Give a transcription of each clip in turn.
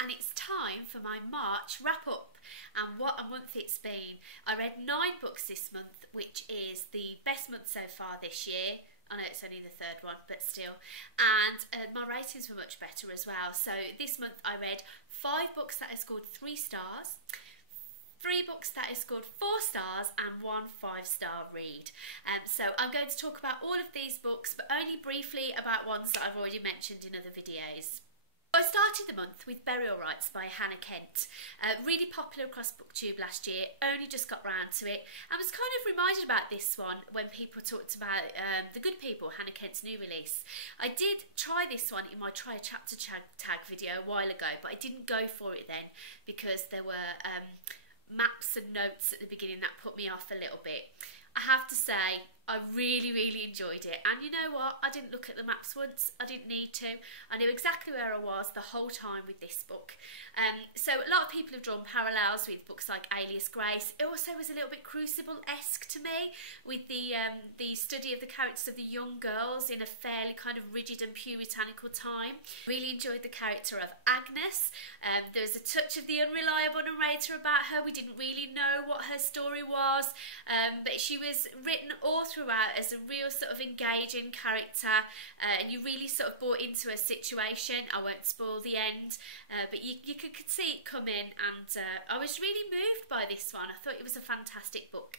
and it's time for my March wrap-up, and what a month it's been. I read 9 books this month, which is the best month so far this year. I know it's only the 3rd one, but still. And my ratings were much better as well. So this month I read 5 books that I scored 3 stars, 3 books that I scored 4 stars, and 1 5-star read. So I'm going to talk about all of these books, but only briefly about ones that I've already mentioned in other videos. I started the month with Burial Rites by Hannah Kent. Really popular across BookTube last year, only just got round to it. I was kind of reminded about this one when people talked about The Good People, Hannah Kent's new release. I did try this one in my Try a Chapter tag video a while ago, but I didn't go for it then because there were maps and notes at the beginning that put me off a little bit. I have to say, I really enjoyed it, and you know what, I didn't look at the maps once. I didn't need to. I knew exactly where I was the whole time with this book. So a lot of people have drawn parallels with books like Alias Grace. It also was a little bit Crucible-esque to me, with the study of the characters of the young girls in a fairly kind of rigid and puritanical time. Really enjoyed the character of Agnes. There was a touch of the unreliable narrator about her. We didn't really know what her story was, but she was written all throughout as a real sort of engaging character, and you really sort of bought into her situation. I won't spoil the end, but you could see it coming, and I was really moved by this one. I thought it was a fantastic book.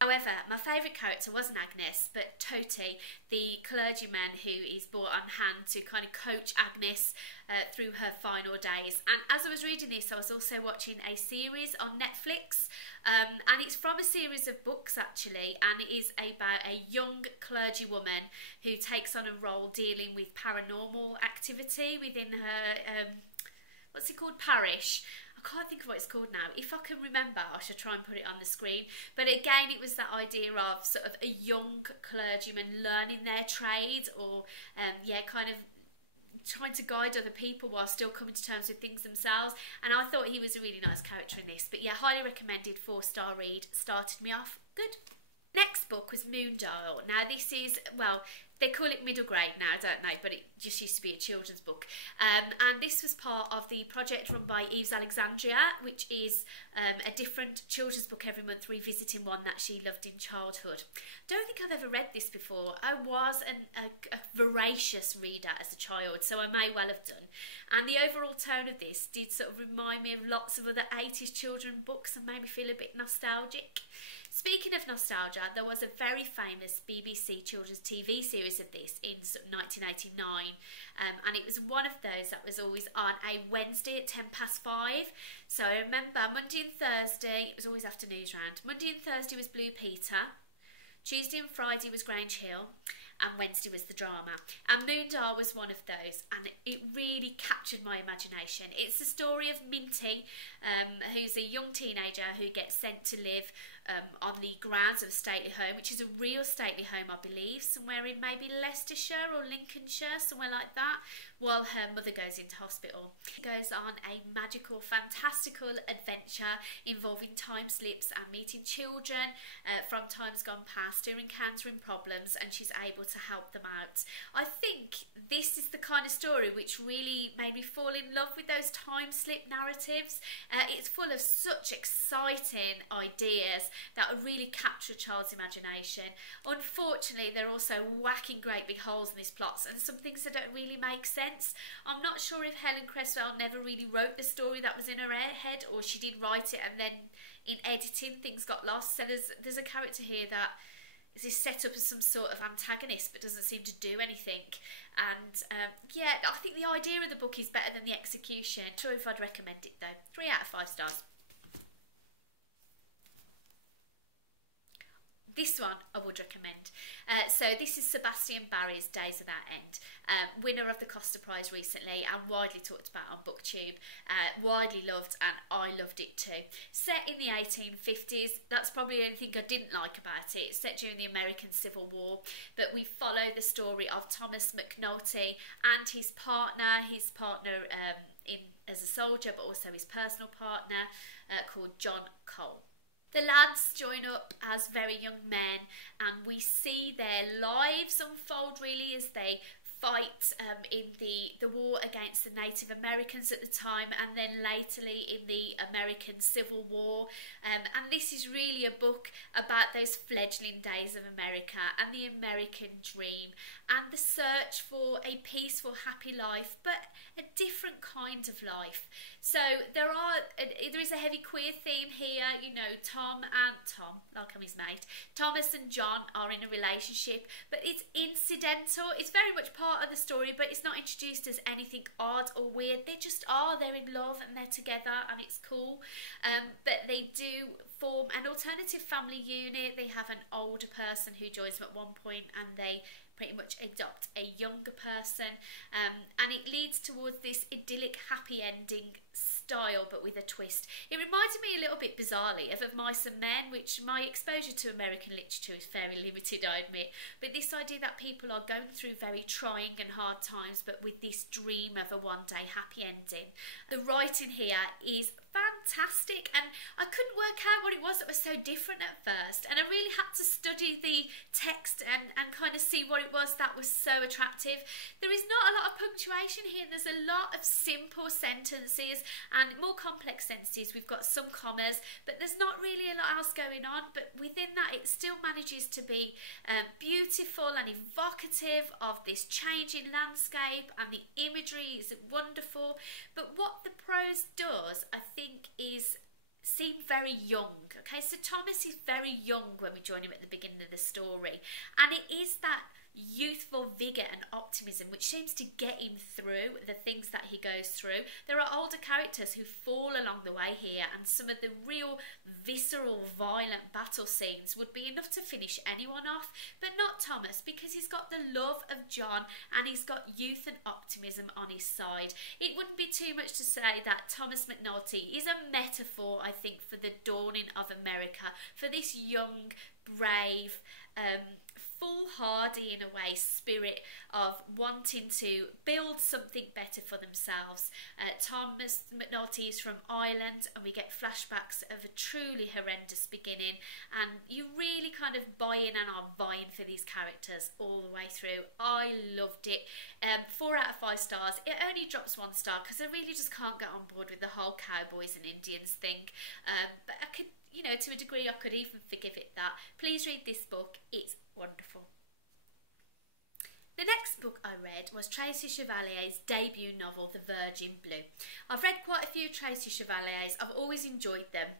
However, my favourite character wasn't Agnes, but Toti, the clergyman who is brought on hand to kind of coach Agnes through her final days. And as I was reading this, I was also watching a series on Netflix, and it's from a series of books actually, and it is about a young clergywoman who takes on a role dealing with paranormal activity within her, what's it called, parish. I can't think of what it's called now. If I can remember, I should try and put it on the screen. But again, it was that idea of sort of a young clergyman learning their trade, or kind of trying to guide other people while still coming to terms with things themselves. And I thought he was a really nice character in this. But yeah, highly recommended, 4-star read. Started me off good. Next book was Moondial. Now this is, well, they call it middle grade now, don't they? But it just used to be a children's book. And this was part of the project run by Alexandria, which is a different children's book every month, revisiting one that she loved in childhood. Don't think I've ever read this before. I was a voracious reader as a child, so I may well have done. And the overall tone of this did sort of remind me of lots of other 80s children's books and made me feel a bit nostalgic. Speaking of nostalgia, there was a very famous BBC children's TV series of this in 1989, and it was one of those that was always on a Wednesday at 5:10. So I remember Monday and Thursday, it was always after news round. Monday and Thursday was Blue Peter, Tuesday and Friday was Grange Hill, and Wednesday was the drama. And Moondial was one of those, and it really captured my imagination. It's the story of Minty, who's a young teenager who gets sent to live on the grounds of a stately home, which is a real stately home, I believe, somewhere in maybe Leicestershire or Lincolnshire, somewhere like that, while her mother goes into hospital. It goes on a magical, fantastical adventure involving time slips and meeting children from times gone past who are encountering problems, and she's able to help them out. I think this is the kind of story which really made me fall in love with those time slip narratives. It's full of such exciting ideas that really capture a child's imagination. Unfortunately, they're also whacking great big holes in these plots, and some things that don't really make sense. I'm not sure if Helen Cresswell never really wrote the story that was in her head, or she did write it and then in editing things got lost. So there's a character here that is set up as some sort of antagonist but doesn't seem to do anything. And yeah, I think the idea of the book is better than the execution. Not sure if I'd recommend it though. 3 out of 5 stars. This one I would recommend. So this is Sebastian Barry's Days Without End, winner of the Costa Prize recently and widely talked about on BookTube, widely loved, and I loved it too. Set in the 1850s, that's probably the only thing I didn't like about it. It's set during the American Civil War, but we follow the story of Thomas McNulty and his partner as a soldier, but also his personal partner called John Cole. The lads join up as very young men, and we see their lives unfold really as they fight in the war against the Native Americans at the time, and then latterly in the American Civil War. And this is really a book about those fledgling days of America and the American dream and the search for a peaceful, happy life, but a different kind of life. So there is a heavy queer theme here. You know, Tom, like I'm his mate, Thomas and John are in a relationship, but it's incidental. It's very much part of the story, but it's not introduced as anything odd or weird. They just are. They're in love and they're together, and it's cool. But they do form an alternative family unit. They have an older person who joins them at one point, and they pretty much adopt a younger person, and it leads towards this idyllic, happy ending style, but with a twist. It reminded me a little bit bizarrely of Mice and Men, which my exposure to American literature is very limited, I admit, but this idea that people are going through very trying and hard times, but with this dream of a one-day happy ending. The writing here is fantastic, and I couldn't work out what it was that was so different at first, and I really had to study the text and kind of see what it was that was so attractive. There is not a lot of punctuation here. There's a lot of simple sentences and more complex sentences. We've got some commas, but there's not really a lot else going on, but within that it still manages to be beautiful and evocative of this changing landscape, and the imagery is wonderful. But what the prose does, I think, is seem very young. Okay, so Thomas is very young when we join him at the beginning of the story, and it is that youthful vigour and optimism which seems to get him through the things that he goes through. There are older characters who fall along the way here, and some of the real visceral, violent battle scenes would be enough to finish anyone off, but not Thomas, because he's got the love of John and he's got youth and optimism on his side. It wouldn't be too much to say that Thomas McNulty is a metaphor, I think, for the dawning of America, for this young, brave, foolhardy in a way spirit of wanting to build something better for themselves. Thomas McNulty is from Ireland, and we get flashbacks of a truly horrendous beginning, and you really kind of buy in and are vying for these characters all the way through. I loved it. 4 out of 5 stars. It only drops 1 star because I really just can't get on board with the whole cowboys and Indians thing, but I could, you know, to a degree I could even forgive it that. Please read this book. It's wonderful. The next book I read was Tracy Chevalier's debut novel, The Virgin Blue. I've read quite a few Tracy Chevaliers. I've always enjoyed them,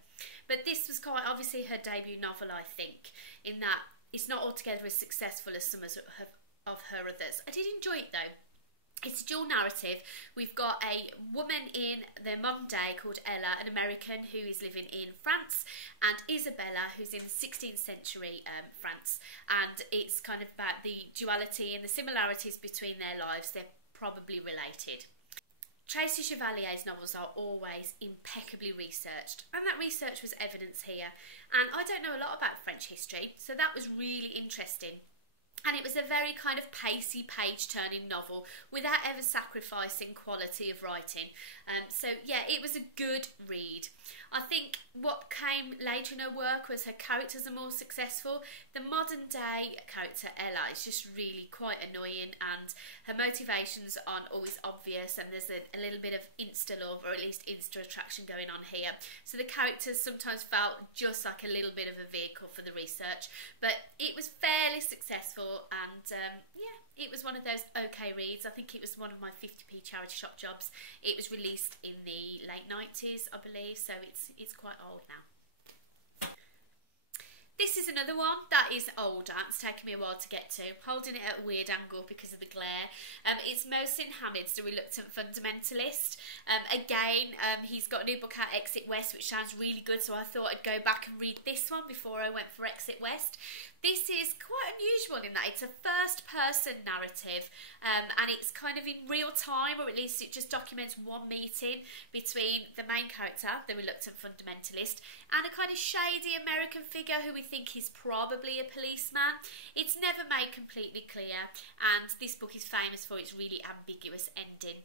but this was quite obviously her debut novel, I think, in that it's not altogether as successful as some of her others. I did enjoy it though. It's a dual narrative. We've got a woman in the modern day called Ella, an American who is living in France, and Isabella, who's in 16th century France. And it's kind of about the duality and the similarities between their lives. They're probably related. Tracy Chevalier's novels are always impeccably researched, and that research was evidence here. And I don't know a lot about French history, so that was really interesting. And it was a very kind of pacey, page-turning novel without ever sacrificing quality of writing. So yeah, it was a good read. I think what came later in her work was her characters are more successful. The modern day character Ella is just really quite annoying, and her motivations aren't always obvious, and there's a little bit of insta-love, or at least insta-attraction going on here. So the characters sometimes felt just like a little bit of a vehicle for the research, but it was fairly successful, and yeah, it was one of those okay reads. I think it was one of my 50p charity shop jobs. It was released in the late 90s, I believe, so it's quite old now. This is another one that is older. It's taken me a while to get to. I'm holding it at a weird angle because of the glare. It's Mohsin Hamid's The Reluctant Fundamentalist. Again, he's got a new book out, Exit West, which sounds really good, so I thought I'd go back and read this one before I went for Exit West. This is quite unusual in that it's a first-person narrative, and it's kind of in real time, or at least it just documents one meeting between the main character, the reluctant fundamentalist, and a kind of shady American figure who we think is probably a policeman. It's never made completely clear, and this book is famous for its really ambiguous ending.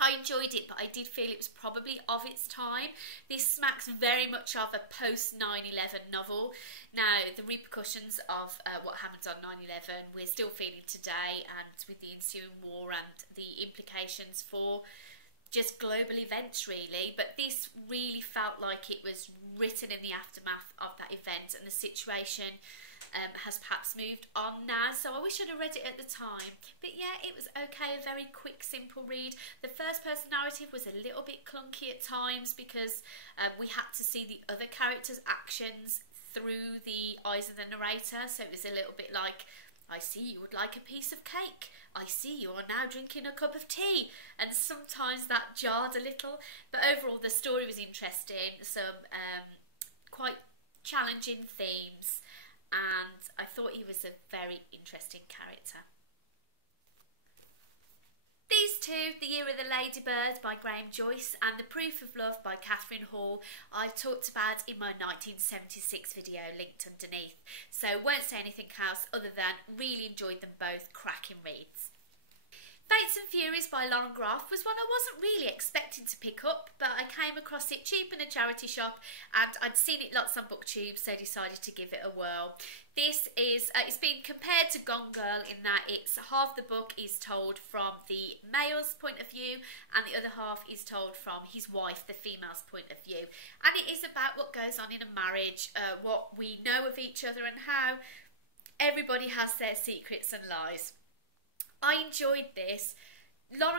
I enjoyed it, but I did feel it was probably of its time. This smacks very much of a post 9/11 novel. Now, the repercussions of what happened on 9/11 we're still feeling today, and with the ensuing war and the implications for just global events, really. But this really felt like it was written in the aftermath of that event, and the situation has perhaps moved on now, so I wish I'd have read it at the time. But yeah, it was okay, a very quick, simple read. The first person narrative was a little bit clunky at times because we had to see the other characters' actions through the eyes of the narrator, so it was a little bit like, I see you would like a piece of cake, I see you are now drinking a cup of tea, and sometimes that jarred a little, but overall the story was interesting, some quite challenging themes, and I thought he was a very interesting character. These two, The Year of the Ladybird by Joyce and The Proof of Love by Catherine Hall, I talked about in my 1976 video linked underneath, so won't say anything else other than really enjoyed them both, cracking reads. Fates and Furies by Groff was one I wasn't really expecting to pick up, but I came across it cheap in a charity shop and I'd seen it lots on BookTube, so decided to give it a whirl. This is, it's been compared to Gone Girl in that it's half the book is told from the male's point of view and the other half is told from his wife, the female's point of view. And it is about what goes on in a marriage, what we know of each other and how everybody has their secrets and lies. I enjoyed this.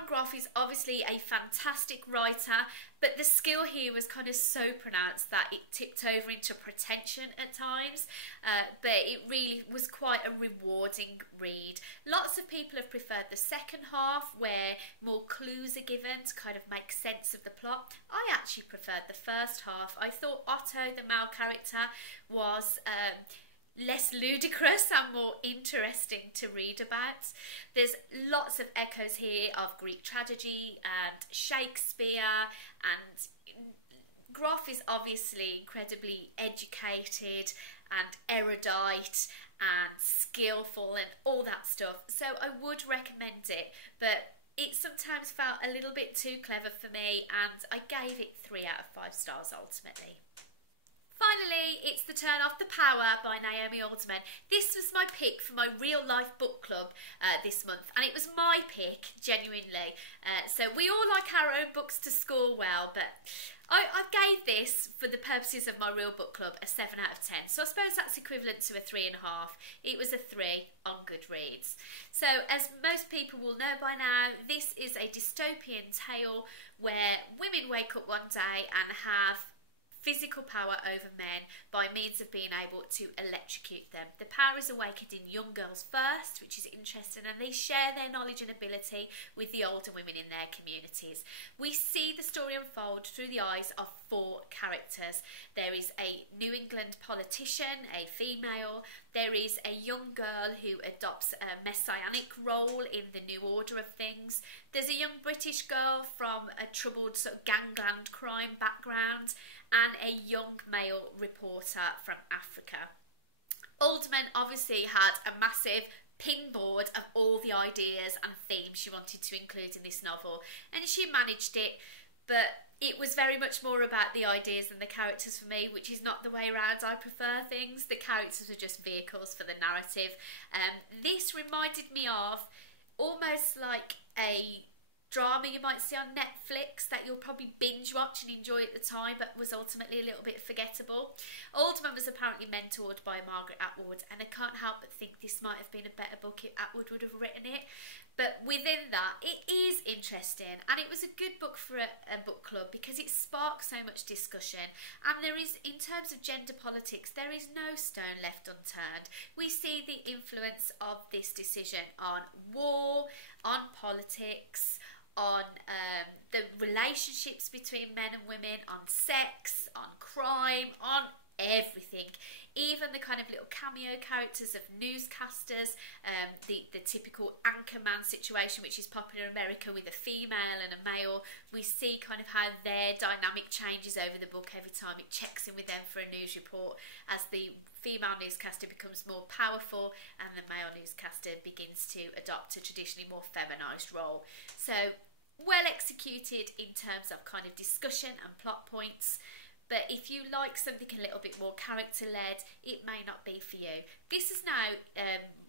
Groff is obviously a fantastic writer, but the skill here was kind of so pronounced that it tipped over into pretension at times, but it really was quite a rewarding read. Lots of people have preferred the second half where more clues are given to kind of make sense of the plot. I actually preferred the first half. I thought Otto, the male character, was less ludicrous and more interesting to read about. There's lots of echoes here of Greek tragedy and Shakespeare, and Groff is obviously incredibly educated and erudite and skillful and all that stuff, so I would recommend it, but it sometimes felt a little bit too clever for me and I gave it 3 out of 5 stars ultimately. Finally, it's The Turn Off the Power by Naomi Alderman. This was my pick for my real life book club this month, and it was my pick, genuinely. So we all like our own books to score well, but I gave this, for the purposes of my real book club, a 7 out of 10. So I suppose that's equivalent to a 3.5. It was a 3 on Goodreads. So as most people will know by now, this is a dystopian tale where women wake up one day and have physical power over men by means of being able to electrocute them. The power is awakened in young girls first, which is interesting, and they share their knowledge and ability with the older women in their communities. We see the story unfold through the eyes of 4 characters. There is a New England politician, a female. There is a young girl who adopts a messianic role in the new order of things. There's a young British girl from a troubled sort of gangland crime background, and a young male reporter from Africa. Alderman obviously had a massive pinboard of all the ideas and themes she wanted to include in this novel, and she managed it, but it was very much more about the ideas than the characters for me, which is not the way around. I prefer things. The characters are just vehicles for the narrative. This reminded me of almost like a drama you might see on Netflix that you'll probably binge watch and enjoy at the time, but was ultimately a little bit forgettable. Alderman was apparently mentored by Margaret Atwood, and I can't help but think this might have been a better book if Atwood would have written it. But within that, it is interesting, and it was a good book for a book club because it sparks so much discussion, and there is, in terms of gender politics, there is no stone left unturned. We see the influence of this decision on war, on politics, on the relationships between men and women, on sex, on crime, on everything. Even the kind of little cameo characters of newscasters, the typical anchorman situation, which is popular in America with a female and a male. We see kind of how their dynamic changes over the book every time it checks in with them for a news report, as the female newscaster becomes more powerful and the male newscaster begins to adopt a traditionally more feminised role. So well executed in terms of kind of discussion and plot points. But if you like something a little bit more character-led, it may not be for you. This has now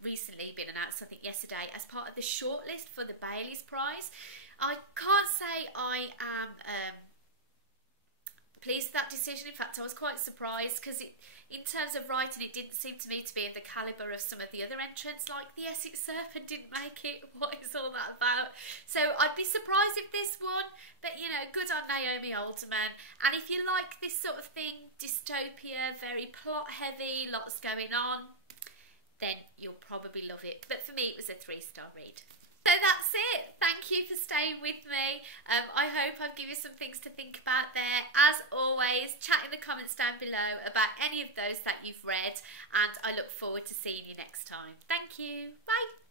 recently been announced, I think yesterday, as part of the shortlist for the Bailey's Prize. I can't say I am pleased with that decision. In fact, I was quite surprised because in terms of writing, it didn't seem to me to be of the calibre of some of the other entrants, like the Essex Serpent didn't make it. What is all that about? So I'd be surprised if this won, but you know, good on Naomi Alderman. And if you like this sort of thing, dystopia, very plot heavy, lots going on, then you'll probably love it. But for me, it was a 3-star read. So that's it. Thank you for staying with me. I hope I've given you some things to think about there. As always, chat in the comments down below about any of those that you've read, and I look forward to seeing you next time. Thank you. Bye.